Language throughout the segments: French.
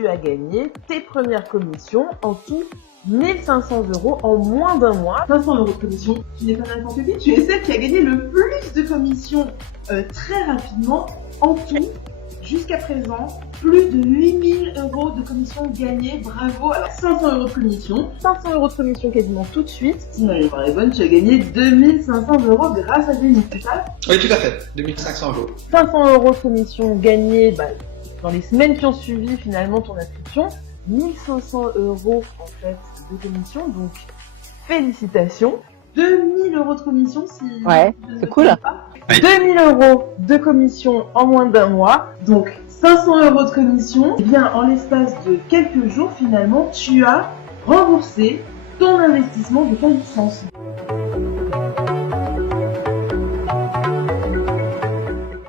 tu as gagné tes premières commissions, en tout 1500 € en moins d'un mois. 500 € de commission, tu n'es pas n'importe qui, tu es celle qui a gagné le plus de commissions très rapidement. En tout, jusqu'à présent, plus de 8000 € de commissions gagnées, bravo. Alors 500 € de commission, 500 € de commission quasiment tout de suite. Si ma mémoire est bonne, tu as gagné 2500 € grâce à Zénith, c'est ça? Oui, tout à fait, 2500 €. 500 € de commission gagnée dans les semaines qui ont suivi finalement ton inscription. 1500 € en fait de commission, donc félicitations. 2000 € de commission si ouais, c'est cool. Oui. 2000 € de commission en moins d'un mois, donc 500 € de commission. Et bien en l'espace de quelques jours finalement tu as remboursé ton investissement de ta licence.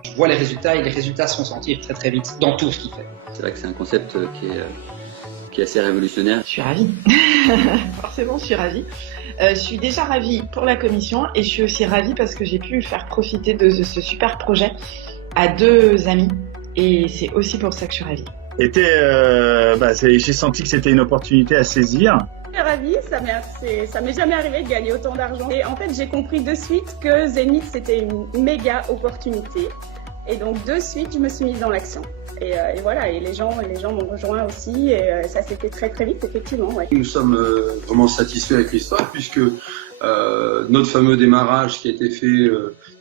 Je vois les résultats et les résultats se font sentir très très vite dans tout ce qu'il fait. C'est vrai que c'est un concept qui est assez révolutionnaire. Je suis ravie. Forcément, je suis ravie. Je suis déjà ravie pour la commission et je suis aussi ravie parce que j'ai pu faire profiter de ce super projet à 2 amis et c'est aussi pour ça que je suis ravie. J'ai senti que c'était une opportunité à saisir. Je suis ravie, ça m'est jamais arrivé de gagner autant d'argent. Et en fait, j'ai compris de suite que Zénith, c'était une méga opportunité. Et donc, de suite, je me suis mise dans l'action. Et voilà, et les gens m'ont rejoint aussi, et ça s'est fait très très vite, effectivement. Ouais. Nous sommes vraiment satisfaits avec l'histoire, puisque notre fameux démarrage qui a été fait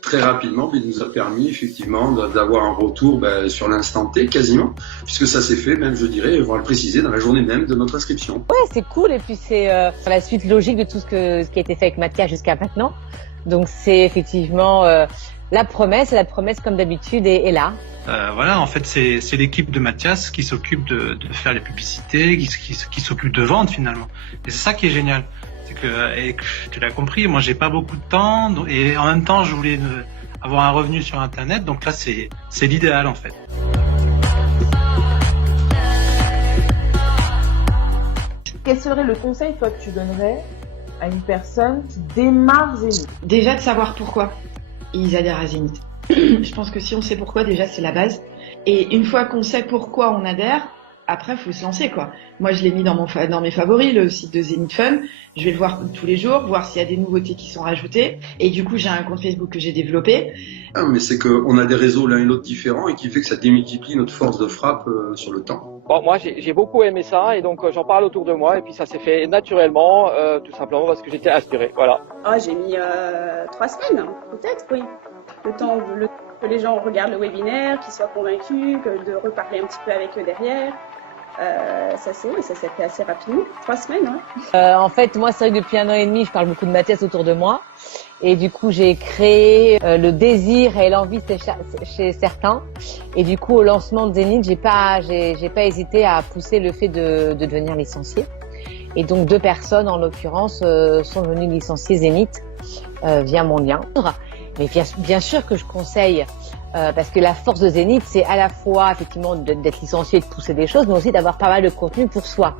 très rapidement, il nous a permis effectivement d'avoir un retour sur l'instant T quasiment, puisque ça s'est fait même, je dirais, on va le préciser, dans la journée même de notre inscription. Ouais, c'est cool, et puis c'est la suite logique de tout ce qui a été fait avec Mathias jusqu'à maintenant. Donc c'est effectivement la promesse comme d'habitude est là. Voilà, en fait, c'est l'équipe de Mathias qui s'occupe de faire les publicités, qui s'occupe de vendre finalement. Et c'est ça qui est génial. C'est que, et tu l'as compris, moi j'ai pas beaucoup de temps et en même temps je voulais avoir un revenu sur Internet. Donc là, c'est l'idéal en fait. Quel serait le conseil toi que tu donnerais à une personne qui démarre Zénith? Déjà de savoir pourquoi ils adhèrent à Zénith. Je pense que si on sait pourquoi, déjà c'est la base. Et une fois qu'on sait pourquoi on adhère, après faut se lancer quoi. Moi je l'ai mis dans mes favoris, le site de Zénith Fun. Je vais le voir tous les jours, voir s'il y a des nouveautés qui sont rajoutées. Et du coup j'ai un compte Facebook que j'ai développé. Ah, mais c'est qu'on a des réseaux l'un et l'autre différents et qui fait que ça démultiplie notre force de frappe sur le temps. Bon, moi j'ai beaucoup aimé ça et donc j'en parle autour de moi et puis ça s'est fait naturellement, tout simplement parce que j'étais inspiré. Voilà. Ah, j'ai mis 3 semaines, peut-être, oui. Le temps que les gens regardent le webinaire, qu'ils soient convaincus, de reparler un petit peu avec eux derrière. Ça s'est fait assez rapidement, 3 semaines. Ouais. En fait, moi, c'est vrai que depuis 1 an et demi, je parle beaucoup de Mathias autour de moi. Et du coup, j'ai créé le désir et l'envie chez certains. Et du coup, au lancement de Zénith, j'ai pas hésité à pousser le fait de devenir licencié. Et donc, 2 personnes, en l'occurrence, sont venues licencier Zénith via mon lien. Mais bien sûr que je conseille, parce que la force de Zénith, c'est à la fois effectivement d'être licencié et de pousser des choses, mais aussi d'avoir pas mal de contenu pour soi.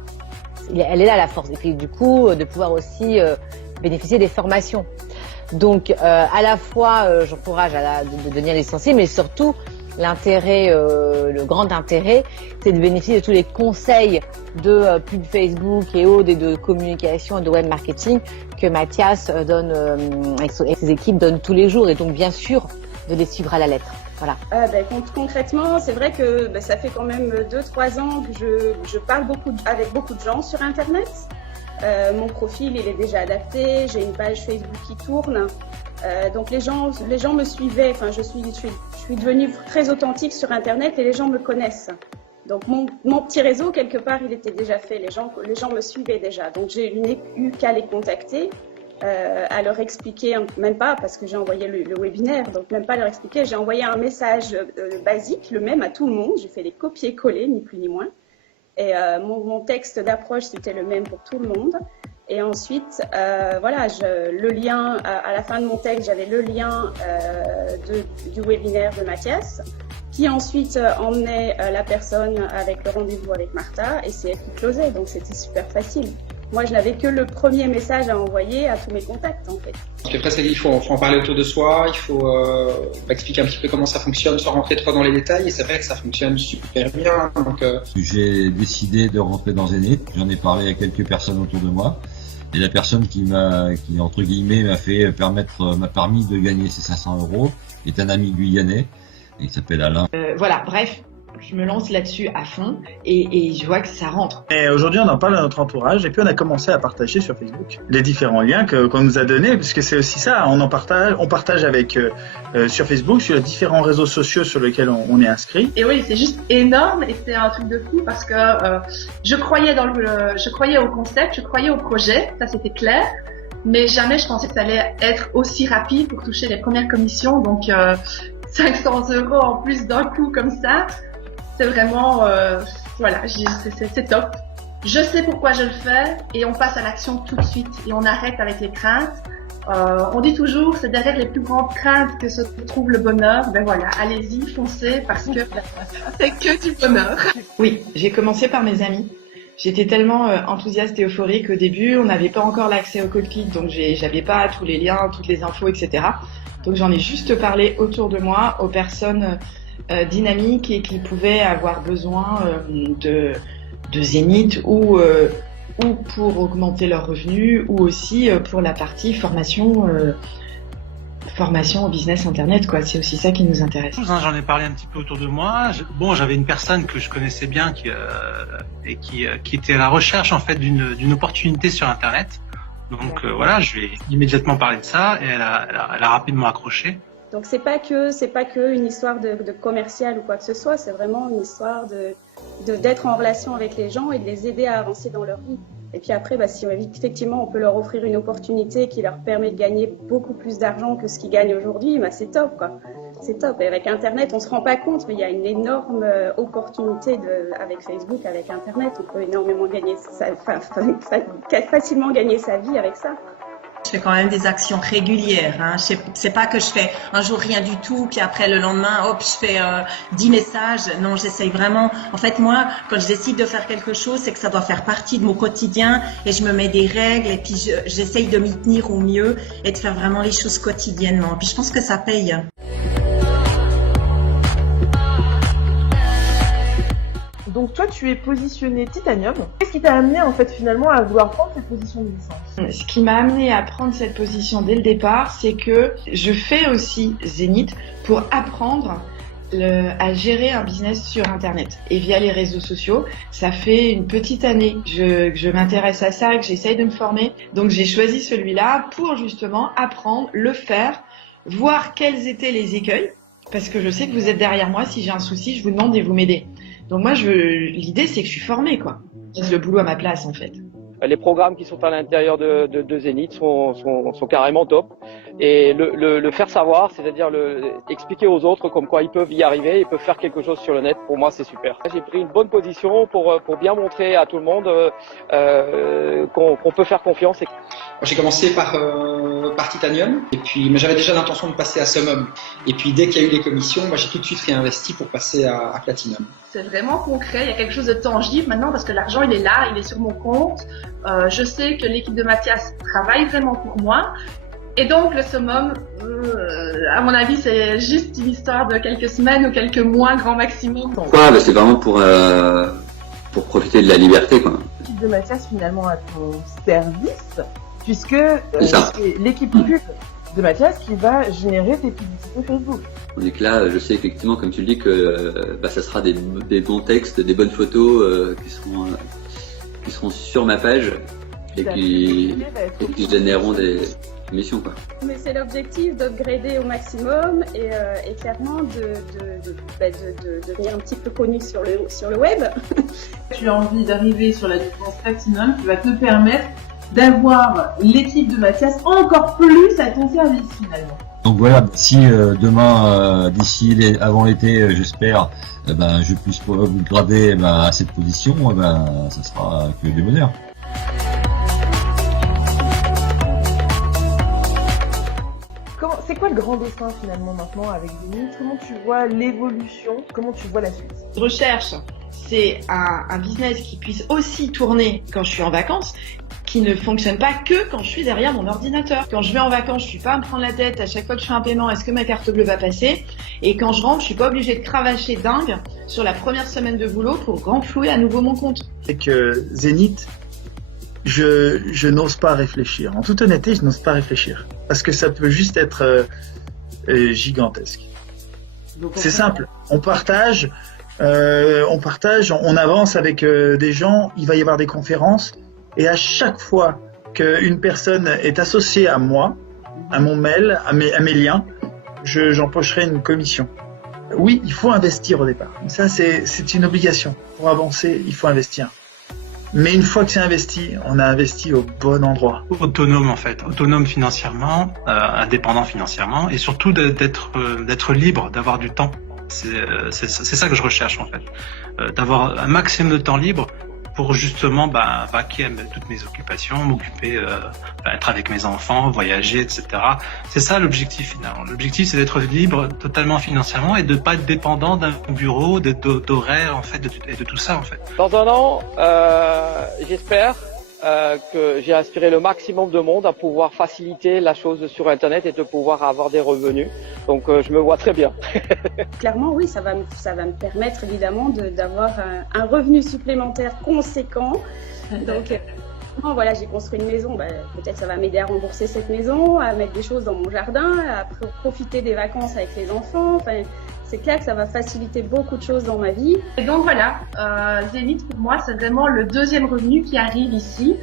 Elle est là la force. Et puis du coup, de pouvoir aussi bénéficier des formations. Donc à la fois, j'encourage de devenir licencié, mais surtout l'intérêt, le grand intérêt, c'est de bénéficier de tous les conseils de pub Facebook et autres, et de communication et de web marketing que Mathias donne avec ses équipes donne tous les jours, et donc bien sûr de les suivre à la lettre. Voilà. Concrètement, c'est vrai que ça fait quand même 2-3 ans que je parle avec beaucoup de gens sur Internet. Mon profil il est déjà adapté, j'ai une page Facebook qui tourne. Donc les gens me suivaient. Enfin, je suis devenue très authentique sur Internet et les gens me connaissent. Donc mon petit réseau quelque part il était déjà fait. Les gens me suivaient déjà. Donc j'ai eu qu'à les contacter, à leur expliquer, même pas parce que j'ai envoyé le webinaire, donc même pas leur expliquer. J'ai envoyé un message basique, le même à tout le monde. J'ai fait les copier-coller, ni plus ni moins. Et mon texte d'approche c'était le même pour tout le monde. Et ensuite, le lien, à la fin de mon texte, j'avais le lien du webinaire de Mathias, qui ensuite emmenait la personne avec le rendez-vous avec Martha, et c'est elle qui closait, donc c'était super facile. Moi, je n'avais que le premier message à envoyer à tous mes contacts, en fait. Puis après, il faut en parler autour de soi, il faut expliquer un petit peu comment ça fonctionne sans rentrer trop dans les détails. Et c'est vrai que ça fonctionne super bien. Donc, j'ai décidé de rentrer dans Zenith. J'en ai parlé à quelques personnes autour de moi. Et la personne qui entre guillemets m'a permis de gagner ces 500 € est un ami guyanais. Il s'appelle Alain. Voilà, bref. Je me lance là-dessus à fond et je vois que ça rentre. Et aujourd'hui, on en parle à notre entourage et puis on a commencé à partager sur Facebook les différents liens qu'on nous a donnés, parce que c'est aussi ça, on partage avec sur Facebook, sur les différents réseaux sociaux sur lesquels on est inscrit. Et oui, c'est juste énorme et c'est un truc de fou parce que je croyais au concept, je croyais au projet, ça c'était clair. Mais jamais je pensais que ça allait être aussi rapide pour toucher les premières commissions. Donc 500 € en plus d'un coup comme ça. C'est vraiment, voilà, c'est top. Je sais pourquoi je le fais et on passe à l'action tout de suite et on arrête avec les craintes. On dit toujours, c'est derrière les plus grandes craintes que se trouve le bonheur. Ben voilà, allez-y, foncez parce que c'est que du bonheur. Oui, j'ai commencé par mes amis. J'étais tellement enthousiaste et euphorique au début, on n'avait pas encore l'accès au CodeKit, donc j'avais pas tous les liens, toutes les infos, etc. Donc j'en ai juste parlé autour de moi aux personnes dynamiques et qui pouvaient avoir besoin de Zenith ou pour augmenter leurs revenus ou aussi pour la partie formation au business internet, quoi. C'est aussi ça qui nous intéresse. J'en ai parlé un petit peu autour de moi. J'avais une personne que je connaissais bien qui était à la recherche en fait d'une opportunité sur internet. Donc voilà, je lui ai immédiatement parlé de ça et elle a rapidement accroché. Donc c'est pas que une histoire de commercial ou quoi que ce soit, c'est vraiment une histoire d'être en relation avec les gens et de les aider à avancer dans leur vie. Et puis après, si effectivement on peut leur offrir une opportunité qui leur permet de gagner beaucoup plus d'argent que ce qu'ils gagnent aujourd'hui, c'est top, quoi. C'est top. Et avec Internet, on se rend pas compte, mais il y a une énorme opportunité avec Facebook, avec Internet. On peut énormément facilement gagner sa vie avec ça. Je fais quand même des actions régulières. Hein. C'est pas que je fais un jour rien du tout, puis après le lendemain, hop, je fais 10 messages. Non, j'essaye vraiment. En fait, moi, quand je décide de faire quelque chose, c'est que ça doit faire partie de mon quotidien et je me mets des règles et puis j'essaye de m'y tenir au mieux et de faire vraiment les choses quotidiennement. Puis je pense que ça paye. Donc toi, tu es positionné Titanium. Qu'est-ce qui t'a amené en fait finalement à vouloir prendre cette position de licence? Ce qui m'a amené à prendre cette position dès le départ, c'est que je fais aussi Zenith pour apprendre à gérer un business sur Internet et via les réseaux sociaux. Ça fait une petite année que je m'intéresse à ça, que j'essaye de me former. Donc j'ai choisi celui-là pour justement apprendre, le faire, voir quels étaient les écueils. Parce que je sais que vous êtes derrière moi. Si j'ai un souci, je vous demande et vous m'aidez. Donc moi, l'idée, c'est que je suis formée, quoi. Je laisse le boulot à ma place, en fait. Les programmes qui sont à l'intérieur de Zenith sont carrément top. Et le faire savoir, c'est-à-dire expliquer aux autres comme quoi ils peuvent y arriver, ils peuvent faire quelque chose sur le net, pour moi c'est super. J'ai pris une bonne position pour bien montrer à tout le monde qu'on peut faire confiance. J'ai commencé par Titanium, et puis mais j'avais déjà l'intention de passer à Summum. Et puis dès qu'il y a eu les commissions, j'ai tout de suite réinvesti pour passer à Platinum. C'est vraiment concret, il y a quelque chose de tangible maintenant parce que l'argent il est là, il est sur mon compte. Je sais que l'équipe de Mathias travaille vraiment pour moi. Et donc le summum, à mon avis, c'est juste une histoire de quelques semaines ou quelques mois grand maximum. Pourquoi ? C'est vraiment pour profiter de la liberté, quoi. L'équipe de Mathias finalement à ton service, puisque c'est l'équipe pub de Mathias qui va générer tes publicités Facebook. Donc là, je sais effectivement, comme tu le dis, que ça sera des bons textes, des bonnes photos qui seront sur ma page et qui généreront des missions, quoi. Mais c'est l'objectif d'upgrader au maximum et clairement de devenir un petit peu connu sur le web. Tu as envie d'arriver sur la licence Platinum qui va te permettre d'avoir l'équipe de Mathias encore plus à ton service finalement. Donc voilà, si demain, avant l'été, j'espère, je puisse vous grader à cette position, ça sera que des bonheurs. C'est quoi le grand dessin finalement maintenant avec Zenith? Comment tu vois l'évolution? Comment tu vois la suite? Je recherche, c'est un business qui puisse aussi tourner quand je suis en vacances, qui ne fonctionne pas que quand je suis derrière mon ordinateur. Quand je vais en vacances, je suis pas à me prendre la tête à chaque fois que je fais un paiement, est-ce que ma carte bleue va passer? Et quand je rentre, je suis pas obligée de cravacher dingue sur la première semaine de boulot pour renflouer à nouveau mon compte. C'est que Zénith, je n'ose pas réfléchir. En toute honnêteté, je n'ose pas réfléchir. Parce que ça peut juste être gigantesque. C'est simple. On partage, on avance avec des gens, il va y avoir des conférences. Et à chaque fois qu'une personne est associée à moi, à mon mail, à mes liens, j'empocherai une commission. Oui, il faut investir au départ. Ça, c'est une obligation. Pour avancer, il faut investir. Mais une fois que c'est investi, on a investi au bon endroit. Autonome en fait, autonome financièrement, indépendant financièrement, et surtout d'être libre, d'avoir du temps. C'est ça que je recherche en fait, d'avoir un maximum de temps libre pour justement vaquer à toutes mes occupations, m'occuper, être avec mes enfants, voyager, etc. C'est ça l'objectif finalement. L'objectif c'est d'être libre totalement financièrement et de pas être dépendant d'un bureau, d'horaires en fait, et de tout ça en fait. Dans un an, j'espère que j'ai inspiré le maximum de monde à pouvoir faciliter la chose sur Internet et de pouvoir avoir des revenus. Donc je me vois très bien. Clairement, oui, ça va me permettre évidemment d'avoir un revenu supplémentaire conséquent. Donc voilà, j'ai construit une maison, peut-être ça va m'aider à rembourser cette maison, à mettre des choses dans mon jardin, à profiter des vacances avec les enfants. Enfin, c'est clair que ça va faciliter beaucoup de choses dans ma vie. Et donc voilà, Zénith pour moi c'est vraiment le deuxième revenu qui arrive ici.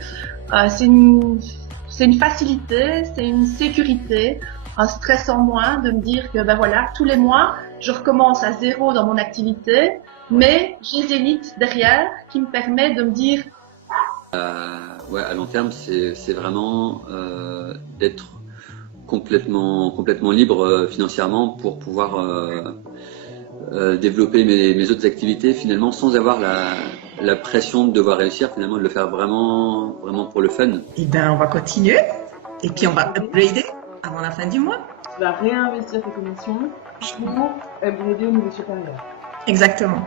C'est une facilité, c'est une sécurité, un stress en moins de me dire que voilà, tous les mois je recommence à zéro dans mon activité, mais j'ai Zénith derrière qui me permet de me dire ouais, à long terme c'est vraiment d'être complètement libre financièrement pour pouvoir développer mes autres activités finalement sans avoir la pression de devoir réussir, finalement de le faire vraiment pour le fun. Et on va continuer et puis on va upgrader avant la fin du mois. Tu vas réinvestir tes commissions pour upgrader au niveau supérieur. Exactement.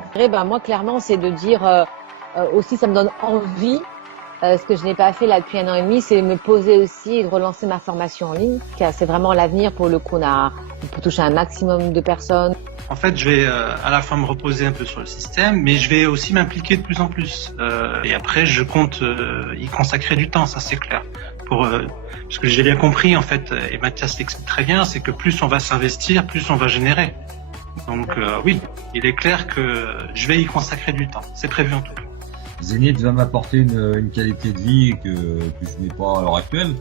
Moi clairement c'est de dire aussi ça me donne envie. Ce que je n'ai pas fait là depuis 1 an et demi, c'est me poser aussi et de relancer ma formation en ligne. C'est vraiment l'avenir pour le coup, pour toucher un maximum de personnes. En fait, je vais à la fois me reposer un peu sur le système, mais je vais aussi m'impliquer de plus en plus. Et après, je compte y consacrer du temps, ça c'est clair. Parce que j'ai bien compris en fait, et Mathias l'explique très bien, c'est que plus on va s'investir, plus on va générer. Donc oui, il est clair que je vais y consacrer du temps. C'est prévu en tout cas. Zénith va m'apporter une qualité de vie que je n'ai pas à l'heure actuelle.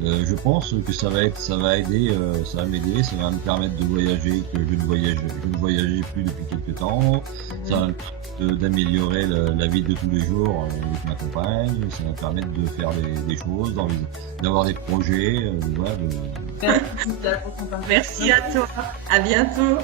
Je pense que ça va m'aider, ça va me permettre de voyager, que je ne voyageais plus depuis quelques temps. Ça va me permettre d'améliorer la vie de tous les jours avec ma compagne. Ça va me permettre de faire des choses, d'avoir des projets. Merci à toi. À bientôt.